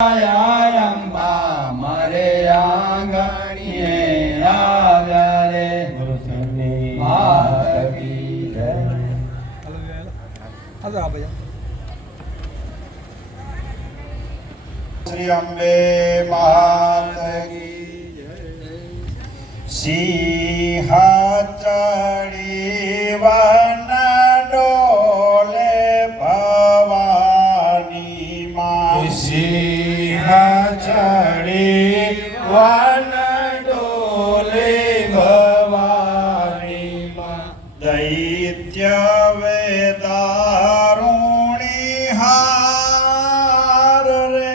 અંબા મારે આંગણીએ આવ્યા રે ગુરુની માત કી જય. શ્રી અંબે માત કી જય. સિંહ ચડી વન ડોલે ભવાની માં. સિંહ ચડી વન ડોલે ભવાની માં. દૈત્ય વેદારુણી હાર રે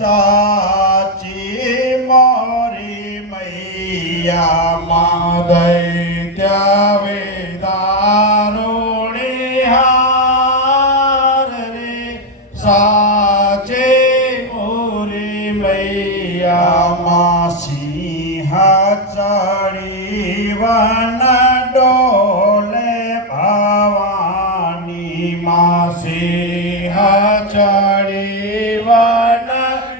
સાચી મોરી મૈયા માં. દૈત્ય વેદારુણી હાર રે સાચે મોરી મૈયા માં. સિંહ ચડી વન ડોલે ભવાની માં. સિંહ ચડી વન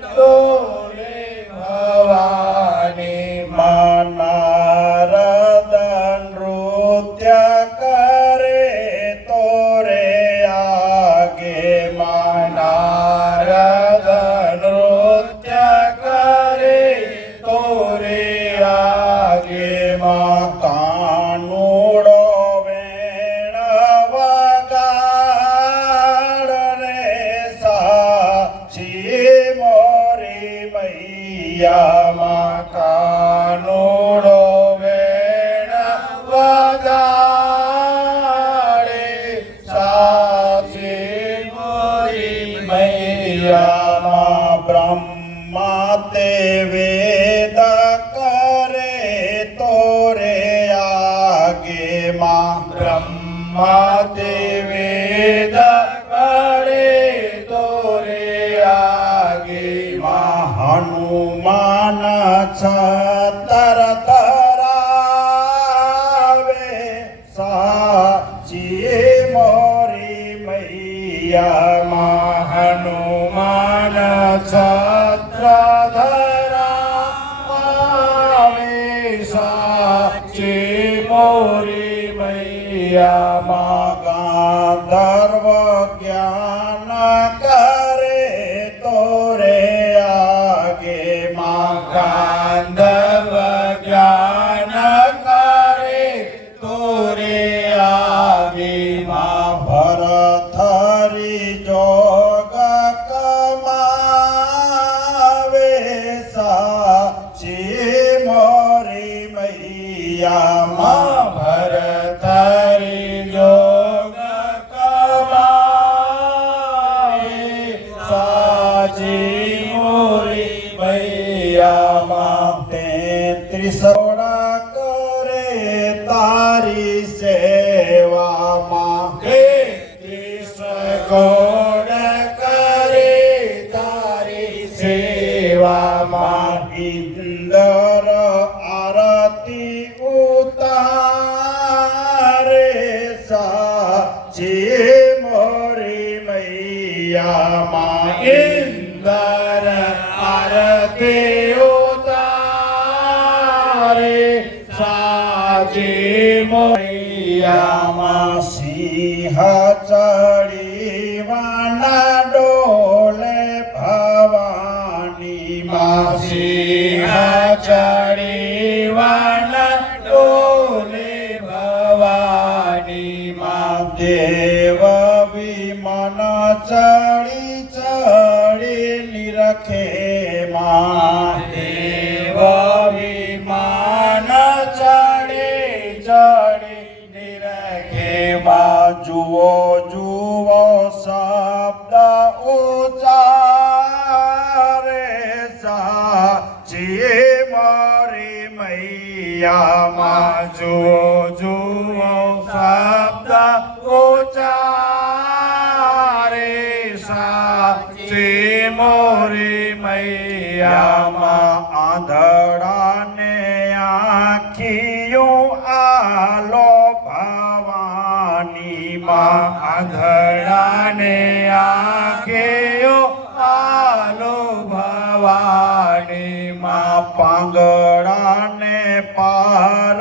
ડોલે ભવાની માં. નારદ નૃત્ય કરે તોરે આગે માં. નારદ નૃત્ય કરે તોરે આગે માં. કાનુડો વેણ વગાડ રે સાચી મોરી મૈયા માં. કાનુડો વેણ વગાડે સાચી મોરી મૈયા માં. બ્રહ્મા તે વેદ કરે તોરે આગે માં. બ્રહ્મા તે વેદ કરે તોરે આગે માં. હનુમાન છત્ર ધરાવે સાચી મોરી મૈયા માં. હનુમાન છત્ર ધરાવે સાચી મોરી મૈયા માં. ગાંધર્વ જ્ઞાન કરે તોરે આગે માં. ગાંધર્વ જ્ઞાન કરે તોરે આગે માં. ભરથરી જોગ કમાવે સાચી મોરી મૈયા માં. ભરથરી જોગ કમાવે સાચી મોરી મૈયા માં. 33 ઘોડા કરે તારી સેવામાં. 33 ઘોડા કરે તારી સેવામાં. ઇન્દર આરતી ઉતારે સાચી મોરી મૈયા માં. ઇન્દર આરતી ઉતારે સાચી મૈયા માં. સિંહ ચડી વન ડોલે ભવાની માં. સિંહ ચડી વન ડોલે ભવાની માં. દેવ વિમન ચડી ચડી નિરખે માં. દેવ વિમાન ચડી ચડી નિરખે માં. જુઓ જુઓ શબ્દ ઉચ્ચારે સાચી મોરી મૈયા માં. જુઓ જુઓ શબ્દ ઉચ્ચારે સાચી મોરી મૈયા માં. આંધળાને આંખિયું આલો ભવાની માં. આંધળાને આંખિયું આલો ભવાની માં પાંગડાને પાર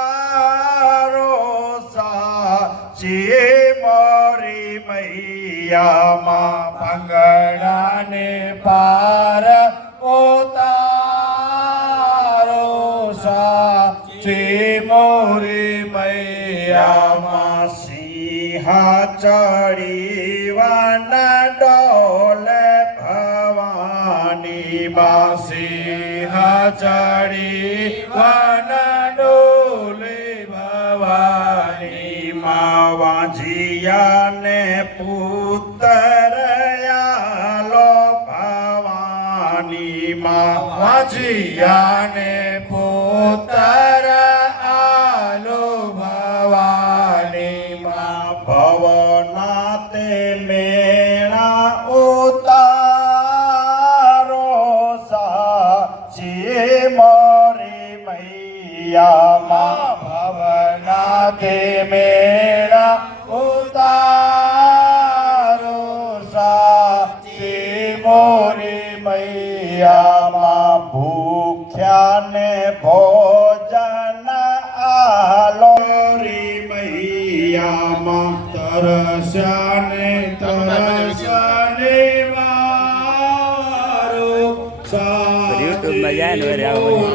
ઉતારો સાચી મોરી મૈયામાં પાંગડાને પાર ઉતારો સાચી મોરી મૈયામાં સિંહા ચડી વાના ડોલે ભવાની માં સિંહ ચડી વન ડોલે ભવાની માં વાંઝિયાને પુત્ર આલો ભવાની માં વાંઝિયાને પુત્ર આલો ભવાની માં ભવનાતે મેણા ઉતારો સાચી મોરી મૈયામાં ભવના તે મેળા ઉતારો સાચી મોરી મૈયામાં ભૂખ્યાને ભોજન આલો રી મૈયામાં તરસ્યાને તરસ્યાને વારો યુટ્યુબમાં જાય ને વળી આવું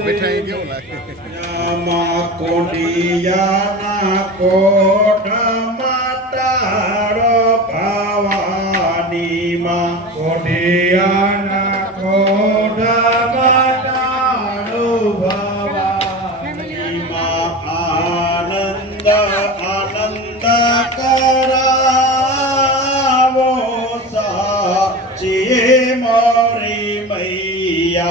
માં કોડિયાના કોટ માતારો ભવાની માં કોડિયાના કોઢ માતાનો ભવાની માં આનંદ આનંદ કરાવો સાચી મોરી મૈયા